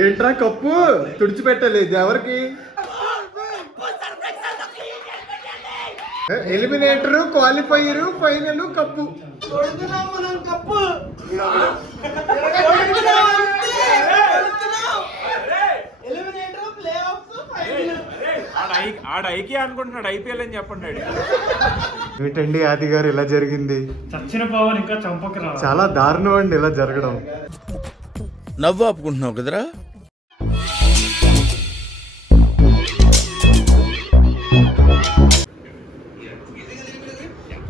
ఏంట్రా కప్పు తుడిచిపెట్టాలి ఇది ఎవరికి? Eliminator, qualifier, final, cup. Cup ఆడ ఐకే అనుకుంటున్నాడు, ఐపీఎల్ అని చెప్పండి. ఏమిటండి ఆది గారు ఇలా జరిగింది? చచ్చిన పవన్ ఇంకా చంపకరా. చాలా దారుణం అండి ఇలా జరగడం. నవ్వు ఆపుకుంటున్నావు కదరా.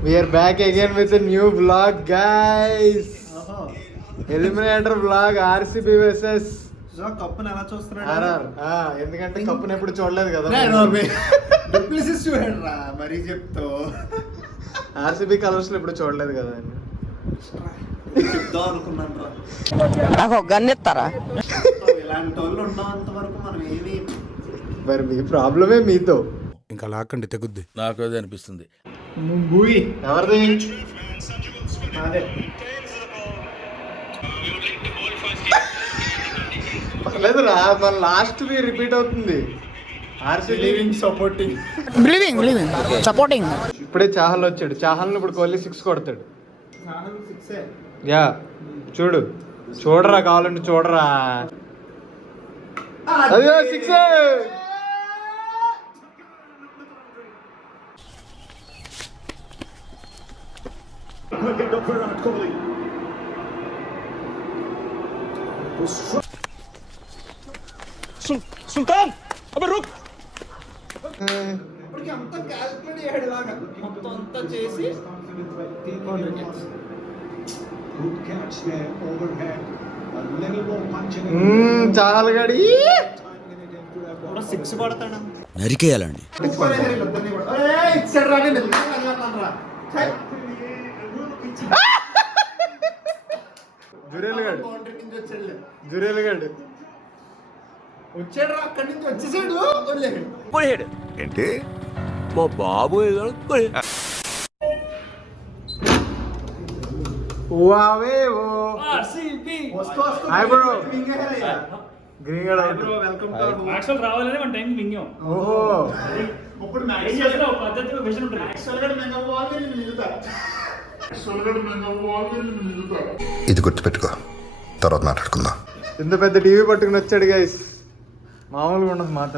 We are back again with a new vlog, guys. Eliminator vlog, RCB versus కప్పుని ఎలా చూస్తున్నాడు? RR. ఎందుకంటే కప్పుని ఎప్పుడు చూడలేదు కదా. చూడండి రా మరీ చెప్తావు. RCB కలర్స్ లో ఎప్పుడు చూడలేదు కదా. చెప్దాం అనుకున్నాను రా. నాకు గన్నెత్తారా? ఇలాంటి వాళ్ళు ఉన్నంత వరకు మనం ఏమి. మరి మీ ప్రాబ్లమే మీతో. ఇంకా లాక్కండి తెగుద్ది. నాకు అదే అనిపిస్తుంది. ఎవరిది? పర్లేదురా, మన లాస్ట్ రిపీట్ అవుతుంది. Supporting supporting. ఇప్పుడే చాహల్ వచ్చాడు. చాహల్ ఇప్పుడు కోహ్లీ 6 కొడతాడు. యా చూడు, చూడరా కావాలంటే చూడరా. అదే 6. సుల్తాన్ అబే రుక్. ఇప్పటికి అంతా క్యాల్కులేట్ చేయడం లాగా మొత్తం అంతా చేసి చాహల్ గడి 6 కొడతాడు. నరికేయాలండి. జురేల్ గడ్ వచ్చాడు, అక్కడి నుంచి వచ్చేసాడు. ఏంటి మా బాబు వావే ఓ హాయ్ బ్రో. గ్రీన్ గడ్ అవుట్. వెల్కమ్ టు యాక్చువల్ రావాలని మన టైం మింగాం. ఓహో ఇప్పుడు ఏం చేస్తావు పద్ధతిలో విషయం ఉంటుంది. యాక్చువల్గా మెంగవాలి నిలుతా. ఇది గుర్తుపెట్టుకో, తర్వాత మాట్లాడుకుందాం. ఇంత పెద్ద టీవీ పట్టుకుని వచ్చాడు గైస్. మామూలుగా ఉండదు మాట.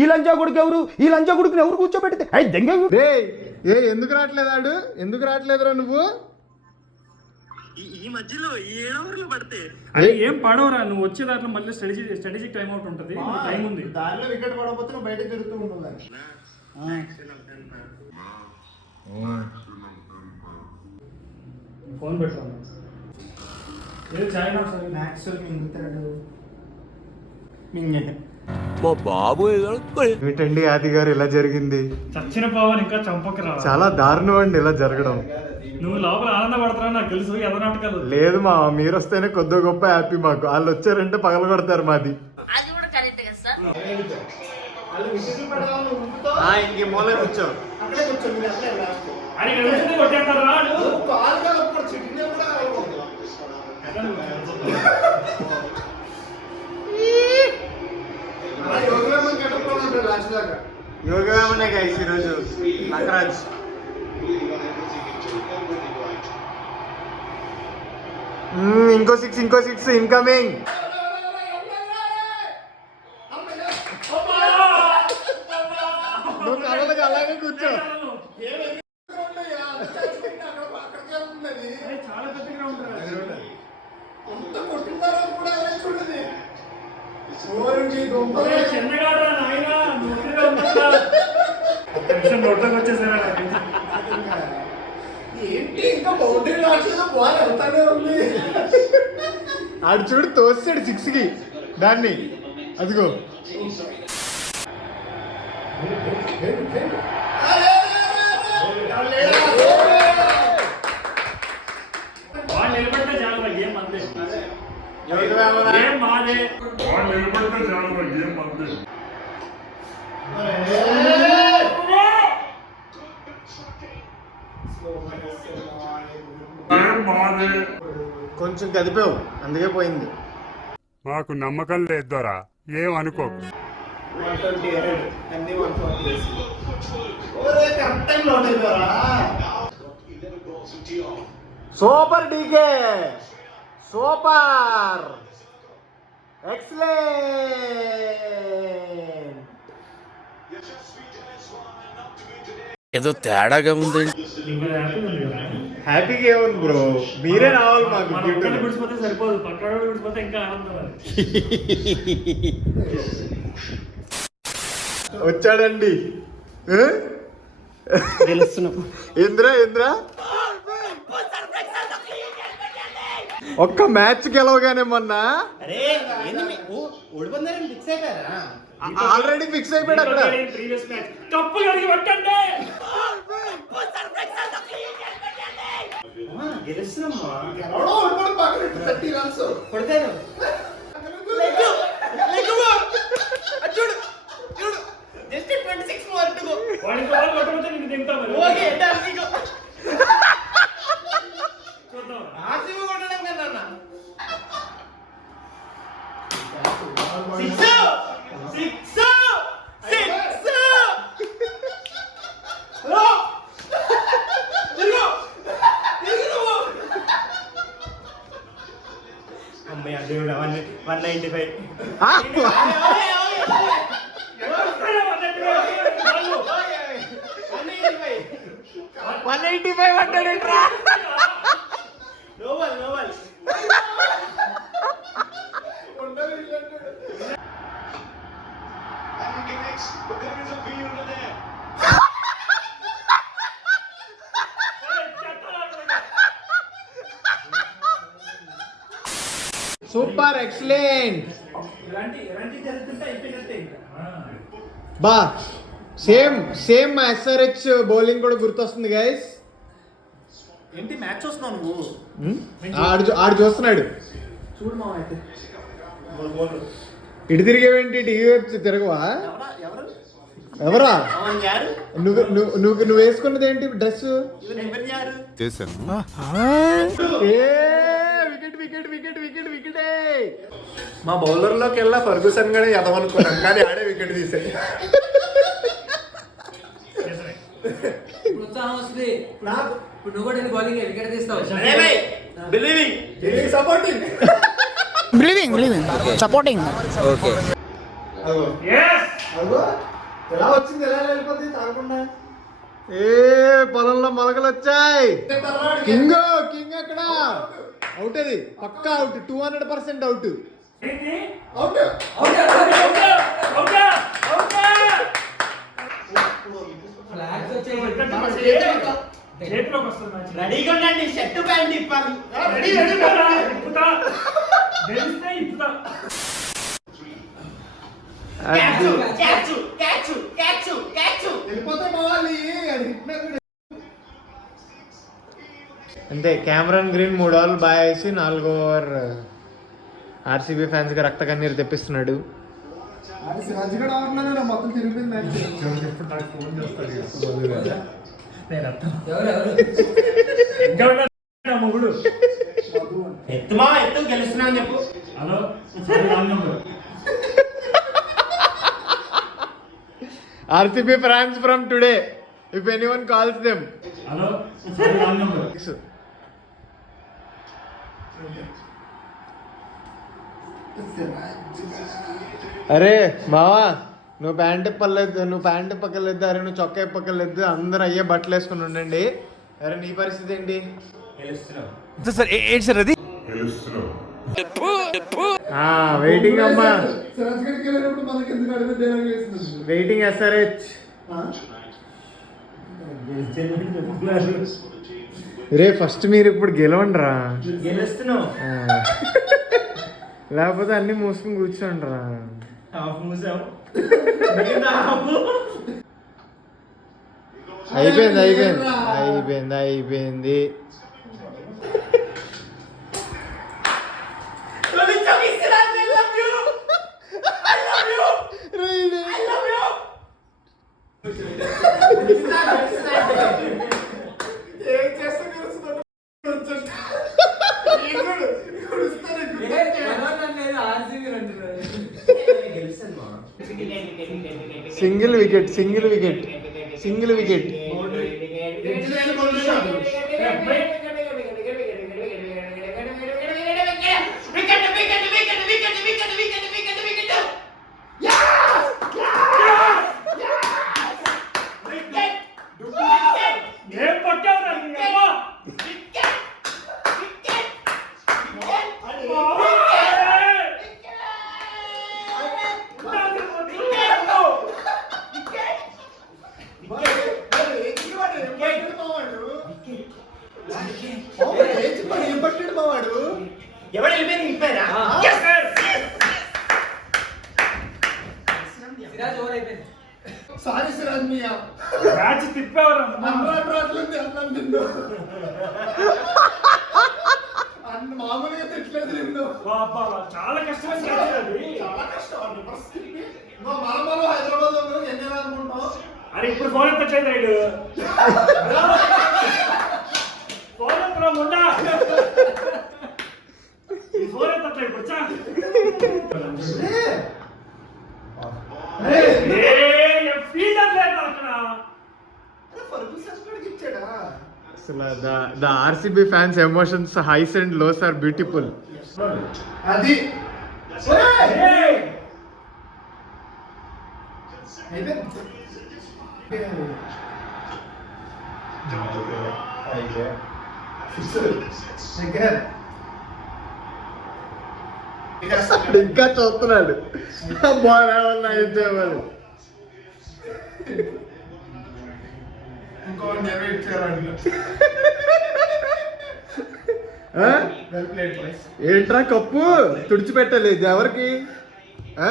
ఈ లంచా కొడుకు ఎవరు? ఈ లంచా కొడుకుని ఎవరు కూర్చోబెడితే ఎందుకు రావట్లేదు? ఎందుకు రావట్లేదురా నువ్వు? ఈ మధ్యలో ఈ 7 అవర్లు పడితే అదే ఏం పడవరా, నువ్వు వచ్చే దాంట్లో మళ్ళీ స్ట్రాటజిక్ టైం అవుట్ ఉంటుంది. టైం ఉంది, దారిలో వికెట్ పడకపోతే నువ్వు బయట తిరుగుతూ ఉండవు. ఫోన్ పెట్టుకోండి. మా బాబు ఏమిటండి ఆది గారు ఇలా జరిగింది? చచ్చిన పవన్ ఇంకా చంపకరా. చాలా దారుణం అండి ఇలా జరగడం. నువ్వు లోపల ఆనందపడతావు నాకు తెలుసు. ఎదనాటకాలు లేదు మా, మీరు వస్తేనే కొద్ది గొప్ప హ్యాపీ మాకు. వాళ్ళు వచ్చారంటే పగల కొడతారు మాది. ఇంక మూల కూర్చో. యోగవేమనే గైస్ ఈరోజు నటరాజ్. ఇంకో 6 ఇన్కమింగ్. నువ్వు కళ్ళకి అలాగే కూర్చో. చాలా పెద్దగా ఉంటుంది. చిన్నగా నోట్లోకి వచ్చేసారా? ఏంటి ఇంకా బౌండరీ రావట్లేదు, బాల్ వెళ్తానే ఉంది. ఆడు చూడు తోస్తాడు 6కి దాన్ని. అదిగో వాళ్ళు నిలబడితే చాలా గేమ్ అంతే. గేమ్ మాదే. వాళ్ళు నిలబడితే చాలా గేమ్ అంతే. ఏం మాదే కొంచెం కదిపావు అందుకే పోయింది. మాకు నమ్మకం లేదు దొరా, ఏం అనుకోకు. 122 అన్ని 140 ఓరే కరెక్ట్ టైం లో ఉండేదరా. Super DK, super excellent. ఏదో తేడాగా ఉందండి. హ్యాపీగా ఏముంది బ్రో, మీరే రావాలి మాకు. విడిచిపోతే సరిపోదు, పక్కన విడిచిపోతే ఇంకా ఆనందం. వచ్చాడండి. గెలుస్తున్నాం. ఏంద్రా ఒక్క మ్యాచ్ గెలవగానే మొన్న అరే ఏంది ఓడిపోయిందని ఫిక్స్ అయిపోయారా? ఆల్రెడీ ఫిక్స్ అయిపోయాడు అక్కడ. ప్రీవియస్ మ్యాచ్ కప్పు కడిగి పట్టండి. గెలుస్తున్నామ్మా. వాడికి బాల్ కొట్టకపోతే నేను దిగుతా మరి. చూద్దాం. అమ్మయ్య దేవుడా 195. ఎవరు 185 అంటాడేంట్రా? Novel super excellent. ఇలాంటి జరుగుతుంటే అయిపోయినట్టే ఇంకా. బా సేమ్ ఎస్ఆర్హెచ్ బౌలింగ్ కూడా గుర్తొస్తుంది గైస్. ఏంటి మ్యాచ్ చూస్తున్నావు నువ్వు? ఆడు చూస్తున్నాడు. చూడు మా అయితే ఇటు తిరిగేవేంటి, టీవీ వైపు తిరగవా? ఎవరా నువ్వు వేసుకున్నది ఏంటి డ్రెస్? వికెటే. మా బౌలర్లోకి వెళ్ళా ఫర్గూసన్ గానే ఎదవనుకున్నాం, కానీ ఆడే వికెట్ తీసాయి. ఉత్సాహం వస్తుంది. ఇప్పుడు నువ్వు కూడా బౌలింగ్ వికెట్ తీస్తావు. Supporting supporting. ఓకే. Yes! ఎలా వచ్చింది, ఎలా వెళ్ళిపోతుంది తాగకుండా? పొలంలో మొలకలు వచ్చాయి. కింగ్ అక్కడ అవుట్, అది పక్కా అవుట్, 200% అవుట్. ఏంటి? ఫ్లాగ్స్ వచ్చాయి. చేతిలోకి వస్తుంది మ్యాచ్. రెడీగా ఉండండి, షర్ట్ ప్యాంట్ ఇప్పాలి. రెడీ ఇప్పుతా. గెలిస్తే ఇప్పుతా. అంతే. కెమెరాన్ గ్రీన్ 3 ఓవర్లు బాగా వేసి 4వ ఓవర్ ఆర్సీబీ ఫ్యాన్స్ గా రక్త కన్నీరు తెప్పిస్తున్నాడు. మొత్తం తిరిగిపోయింది. ఎవరు ఇంకా ఉన్నాడు నా మొగుడు. ఎత్తు గెలుస్తున్నా అని చెప్పు. Hello, sorry wrong number. RCB fans from today, if anyone calls them. Hello, sorry wrong number. అరే బావా, నువ్వు ప్యాంట్ ఇప్పక్కర్లేదు, అరే నువ్వు చొక్కా ఇప్పక్కర్లేదు, అందరూ అయ్యే బట్టలు వేసుకుని ఉండండి. అరే నీ పరిస్థితి ఏంటి? వెయిటింగ్ అమ్మా, వెయిటింగ్ ఎస్ఆర్హెచ్. రే ఫస్ట్ మీరు ఇప్పుడు గెలవండి రా, గెలుస్తున్నావు. లేకపోతే అన్ని మూసుకుని కూర్చోండి రా. అయిపోయింది. Wicket single wicket single wicket. ఏం పట్టావురా నీ అమ్మ? ఎవడు వెళ్ళిపోయింది ఇప్పారా? సిరాజ్ ఓవర్ అయిపోయింది. సారీ సిరాజ్ మియా, మ్యాచ్ తిప్పావురా రాట్లుంది అన్నం నిన్ను. అన్న మామూలుగా తిట్టలేదు నిన్ను. బాబా చాలా కష్టమైన మ్యాచ్ అది. చాలా కష్టం అండి పరిస్థితి. మనం హైదరాబాద్ లో ఎన్ని అనుకుంటాం. అరే ఇప్పుడు ఫోన్ ఎత్తట్లేదు రైడు. ఫోన్ ఎత్తరా ముండా. ఈ ఫోన్ ఎత్తట్లేదు ఇప్పుడు చా. ఫీల్డర్ లేదు అక్కడ. అసలు the RCB fans emotions highs and lows are beautiful. అది ఏయ్! ఇంకా చూస్తున్నాడు బాల్ ఏమన్నా అయితే మరి. ఇంకో నెరవేట్ చేయాలండి. ఆ? ఏంట్రా కప్పు తుడిచిపెట్టలేదు ఎవరికి? ఆ?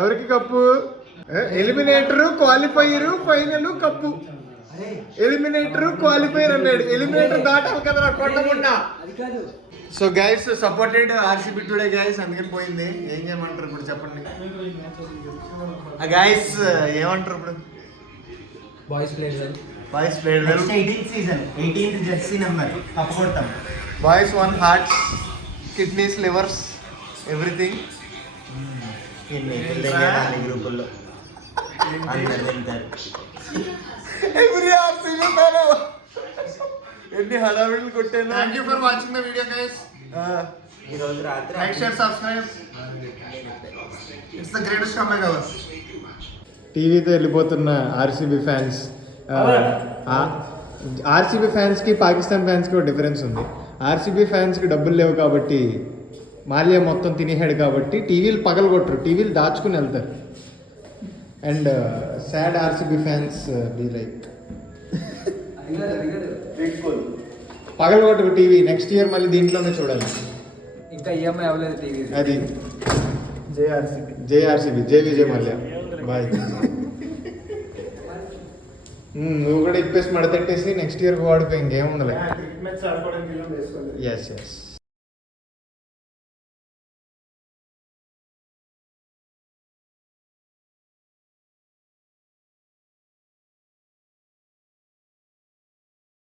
ఎవరికి cup? Eliminator, qualifier, final, cup. Eliminator, qualifier అన్నాడు. ఎలిమినేటర్ దాటాలి కదా కొట్టకుండా. అది కాదు. So guys supported RCB today guys, అందుకని పోయింది. ఏం చేయమంటారు ఇప్పుడు చెప్పండి గైస్, ఏమంటారు ఇప్పుడు? Boys player well. Boys played well. 18th season 18th jersey number cup కొడతాం. Boys one hearts, kidneys, livers, everything. గ్రూపుల్లో అందరు వెళ్తారు. ఎవ్రీ ఆర్సీబీ ఫ్యాన్ ఎన్ని హడావిడులు కొట్టాను. Thank you for watching the video guys. ఈ రోజు రాత్రి like, share, subscribe. It's the greatest comeback hour. టీవీతో వెళ్ళిపోతున్న ఆర్సీబీ ఫ్యాన్స్. ఆర్సీబీ ఫ్యాన్స్కి పాకిస్తాన్ ఫ్యాన్స్కి ఒక డిఫరెన్స్ ఉంది. ఆర్సీబీ ఫ్యాన్స్కి డబ్బులు లేవు కాబట్టి మాలియా మొత్తం తినేహాడు కాబట్టి టీవీలు పగలగొట్టరు, టీవీలు దాచుకుని వెళ్తారు. And sad RCB fans be like అది కాదు, అది కాదు. పగలగొట్టరు టీవీ. నెక్స్ట్ ఇయర్ మళ్ళీ దీంట్లోనే చూడాలి. ఇంకా ఈఎంఐ అవ్వలేదు టీవీ. అది జేఆర్సీబీ, జై విజయ్ మల్య. బాయ్. నువ్వు కూడా ఇప్పేసి మడతట్టేసి నెక్స్ట్ ఇయర్ వాడిపోయి ఇంకేముందిలే. క్రికెట్ మ్యాచ్ ఆడుకోవడానికి ఎస్ ఎస్.